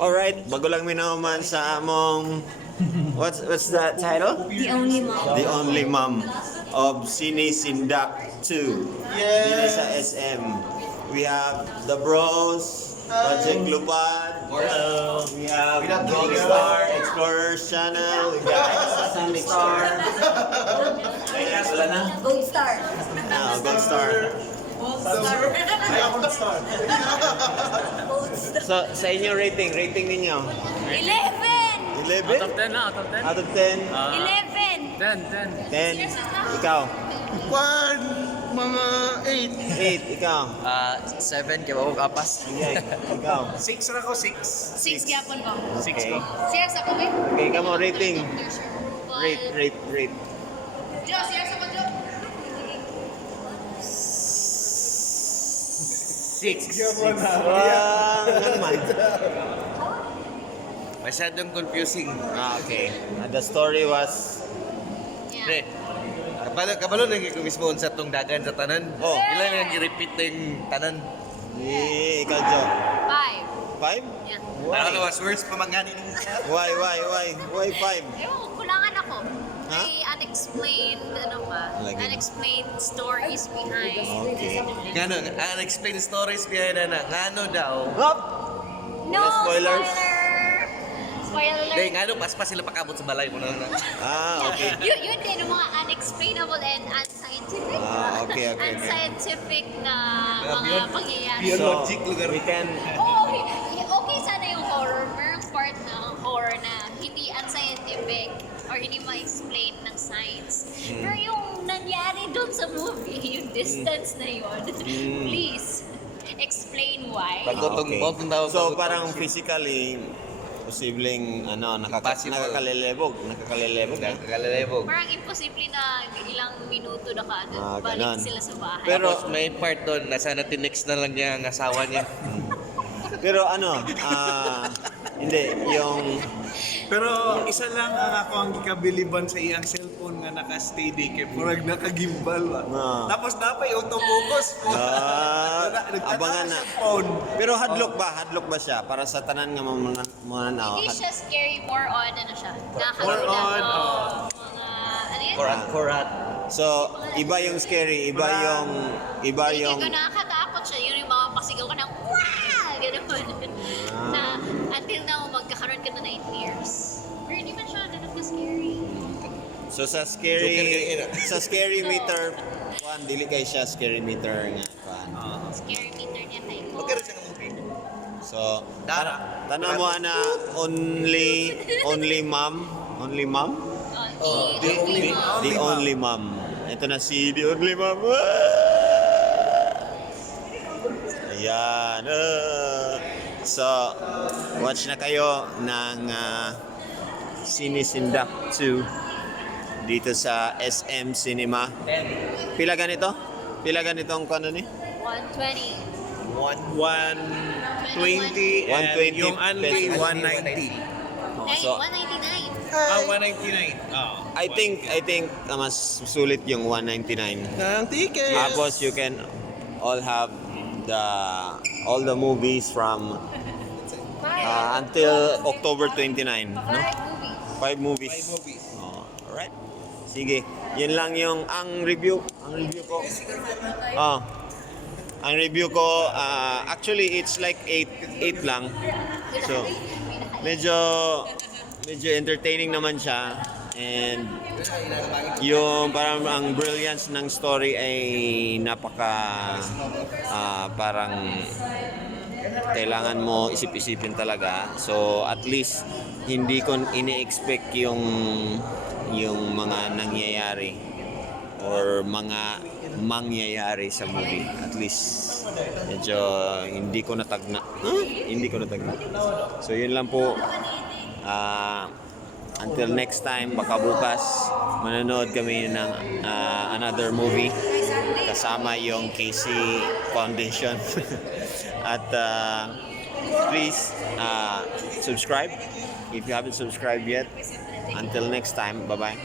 Alright, bago lang minaman sa among what's that title? The Only Mom. The Only Mom of SINE SINDAK 2. Dito sa SM. We have the bros, Project Lupan. We have Gold Star, Explorers Channel. We got SM Star. Wala na? Gold Star. Gold Star. So, sa inyo rating ninyo? 11! 11? Out of 10 na, out of 10. Out of 10? 11! 10. 10? Ikaw? Mga 8? Ikaw? 7, kaya ako kapas. Okay, ikaw? 8. 6 na ko, 6. 6 gyapon ko. Okay. Sir, sa kami? Okay, come on, rating. Rate. Jo, sir, sa ko, Jo. 6. Ano naman? Masyadong confusing. Okay. The story was... Pre, kabalo na ko mismo sa tong dagan sa tanan. Oh. Ilan lang i-repeat yung tanan. Ikaw, Jo? 5. 5? Yeah. Ano was words pamangani ni Why 5? Ewan ko, kulangan ako. Ha? May unexplained, Lagi. unexplained stories behind. Okay. Ngano, unexplained stories behind na ngano daw. Hop! No Spoilers? Spoiler Dahil alert. ngano pas sila pakabot sa balay mo na. Okay. Yun din, yung mga unexplainable and unscientific. Okay. Unscientific na mga beyond- pangyayari. beyond So, logic lugar. we can... Okay sana yung horror. Merong part ng horror na hindi unscientific or hindi ma-explain ng science. Pero yung nangyari doon sa movie, yung distance na yun, please, explain why. Pagkotong Okay. botong daw. So, parang physically, posibleng Possible. nakakalelebog. Nakakalebog. Parang imposible na ilang minuto na Ganon. balik sila sa bahay. Pero- Tapos may part doon na sana tinext na lang niya ang asawa niya. Pero hindi, yung... Pero isa lang ang ako ang gikabiliban sa iyang cellphone nga naka-steady kay murag naka-gimbal ba. Tapos napay autofocus. Abangan na. Phone. Pero hadlok ba siya? Para sa tanan nga mananaw. Hindi siya scary, more on siya. More on, Mga, ano yun? Korat. So, iba yung scary, iba yung... Hindi ko nakakatakot siya. Yun yung mga pasigaw ka ng wow! Ganun. Na until now, magkakaroon ka na nightmares. Pero hindi man siya ganun ka-scary. So, sa Joker scary meter, dili kay siya scary meter nga. Scary meter niya tayo. Okay rin siya ng movie. So, tanong mo na only mom? The only mom. Ito na si The Only Mom. Ayan. So, watch na kayo ng SINE SINDAK 2 dito sa SM Cinema. Pila ganito ang kano ni? 120. 120 and 120 yung only pesos. 190. So, 199. 199. I think mas sulit yung 199. Ang ticket. Tapos you can all have all the movies from until October 29, no? 5 movies. Oh, alright. Sige. Yun lang yung ang review ko. Ang review ko actually it's like 8 lang. So medyo entertaining naman siya, and yung parang ang brilliance ng story ay parang kailangan mo isip-isipin talaga. So at least hindi ko ini-expect yung mga nangyayari or mga mangyayari sa movie. At least medyo hindi ko natagna. So yun lang po. Until next time, baka bukas manonood kami ng another movie kasama yung KC Foundation. At please subscribe if you haven't subscribed yet. Until next time, bye-bye.